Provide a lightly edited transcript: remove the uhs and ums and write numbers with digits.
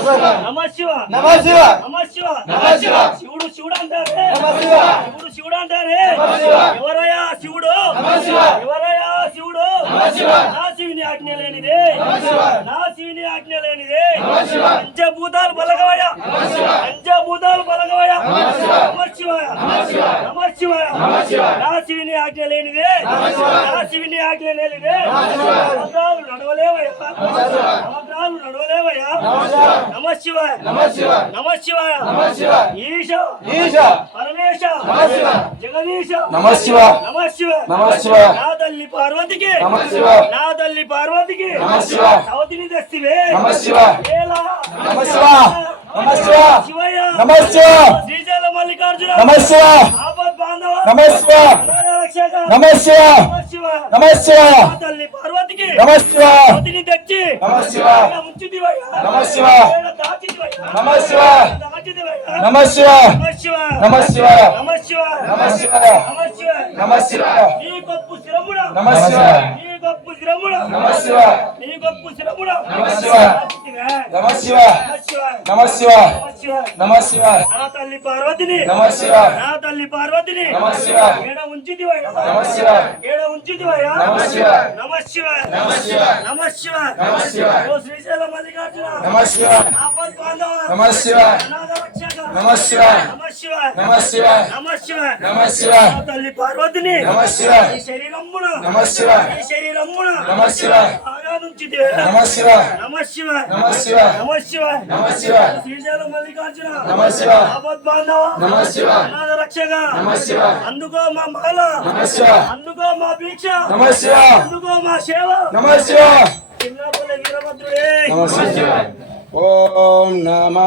నమ శివ నమ శివ నమ శివ నమ శివ శివుడు శివుడు అంటారే నమ శివ శివుడు శివుడు అంటారే నమ శివ ఎవరయ్యా శివుడు నమ శివ ఎవరయ్యా శివుడు నమ శివ నా శివుని ఆజ్ఞ లేనిదే నమ శివ నా శివుని ఆజ్ఞ లేనిదే నమ శివ పంచభూతాలు బలగవయ్య నమ శివ పంచభూతాలు బలగవయ్య నమ శివ నమ శివాయ నమ శివ నమ శివాయ నమ శివ నా శివుని ఆజ్ఞ లేనిదే నమ శివ నా శివుని ఆజ్ఞ లేనిదే నమ శివ నవగ్రహాలు నడవలేవయ్య నమ శివ నవగ్రహాలు నడవలేవయ్య నమ శివ నమ శివాయ నమ శివ నమ శివాయ నమ శివ ఈశ ఈశ పరమేశ నమ శివ జగదీశ నమ శివ నమ శివ నమ శివ నా తల్లి పార్వతికి నమ శివ నా తల్లి పార్వతికి నమ శివ సవతిని తెస్తివే నమ శివ ఏలా నమ శివ నమ శివ శివయ్య నమ శివ శ్రీశైల మల్లికార్జున నమ శివ ఆపద్ బాంధవ నమ శివ రక్షక నమ శివ నమ శివ నమ శివ నా తల్లి పార్వతికి నమ శివ సవతిని తెచ్చి నమ శివ ఉంచుదివయ్య నమ శివ దాచిదివయ్య నమ శివ దాచిదివయ్య నమ శివ నమ శివ నమ శివ నమ శివ నమ శివ నమ శివ నమ శివ నీ గొప్ప శిరముడా నమ శివ నీ గొప్ప శిరముడా నమ శివ నీ గొప్ప శిరముడా నమ శివ నమ శివ నమ శివ నమ శివ నా తల్లి పార్వతిని నమ శివ నా తల్లి పార్వతిని నమ శివ ఏడ ఉంచిదివయ్యా నమ శివ ఏడ ఉంచిదివయ్యా నమ శివ నమ శివ నమ శివ నమ శివ నమ శివ ఓ శ్రీశైల మల్లికార్జున నమ శివ ఆపద్ బాంధవ నమ శివ అనాథ రక్షక నమ శివ నమ శివ నమ శివ నమ శివ నమ శివ నా తల్లి పార్వతిని నమ శివ ఈ శరీరమున నమ శివ ఈ శరీరమున నమ శివ బాగా నుంచిదివే నమ శివ నమ శివ నమ శివ నమ శివ నమ శివ శ్రీశైల మల్లికార్జున నమ శివ ఆపద్ బాంధవ నమ శివ అనాథ రక్షక నమ శివ అందుకో మా మాల నమ శివ అందుకో మా భిక్ష నమ శివ అందుకో మా సేవ నమ శివ చిన్నపల్లి వీరభద్రుడే నమ శివ ఓం నమ